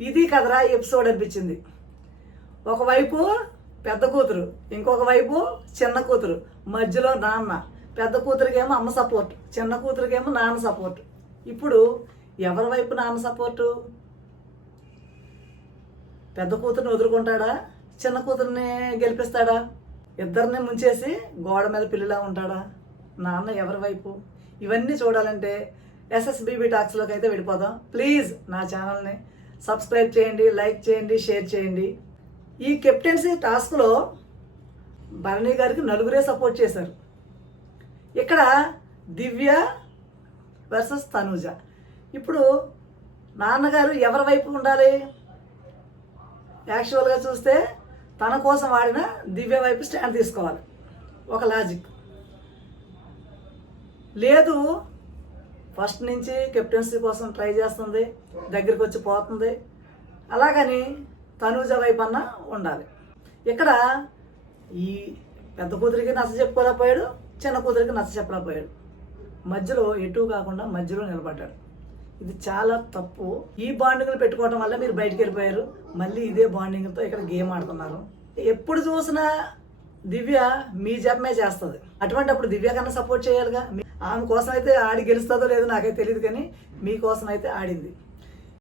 ఇది కదరా ఎపిసోడ్ అనిపించింది. ఒకవైపు పెద్ద కూతురు ఇంకొక వైపు చిన్న కూతురు మధ్యలో నాన్న. పెద్ద కూతురికేమో అమ్మ సపోర్ట్ చిన్న కూతురికేమో నాన్న సపోర్ట్ ఇప్పుడు ఎవరి వైపు నాన్న సపోర్టు పెద్ద కూతురుని వదులుకుంటాడా? చిన్న కూతుర్ని గెలిపిస్తాడా? ఇద్దరిని ముంచేసి గోడ మీద పిల్లిలా ఉంటాడా? నాన్న ఎవరి వైపు? ఇవన్నీ చూడాలంటే ఎస్ఎస్బిబి టాక్స్లోకి అయితే వెళ్ళిపోదాం. ప్లీజ్ నా ఛానల్ని సబ్స్క్రైబ్ చేయండి లైక్ చేయండి షేర్ చేయండి. ఈ కెప్టెన్సీ టాస్క్లో భరణి గారికి నలుగురే సపోర్ట్ చేశారు. ఇక్కడ దివ్య వర్సెస్ తనూజ. ఇప్పుడు నాన్నగారు ఎవరి వైపు ఉండాలి? యాక్చువల్గా చూస్తే తన కోసం వాడిన దివ్య వైపు స్టాండ్ తీసుకోవాలి. ఒక లాజిక్ లేదు ఫస్ట్ నుంచి కెప్టెన్సీ కోసం ట్రై చేస్తుంది దగ్గరికి వచ్చి పోతుంది. అలాగని తనూజ వైపు అన్న ఉండాలి. ఇక్కడ ఈ పెద్ద కూతురికి నచ్చ చెప్పుకోలేకపోయాడు చిన్న కూతురికి నచ్చ చెప్పలేకపోయాడు. మధ్యలో ఎటు కాకుండా మధ్యలో నిలబడ్డాడు. ఇది చాలా తప్పు. ఈ బాండింగ్లు పెట్టుకోవడం వల్ల మీరు బయటకు వెళ్ళిపోయారు. మళ్ళీ ఇదే బాండింగ్తో ఇక్కడ గేమ్ ఆడుతున్నారు. ఎప్పుడు చూసినా దివ్య మీ జపమే చేస్తుంది. అటువంటి అప్పుడు దివ్య కన్నా సపోర్ట్ చేయాలిగా? ఆమె కోసం అయితే ఆడి గెలుస్తుందో లేదో నాకైతే తెలియదు కానీ మీకోసం అయితే ఆడింది.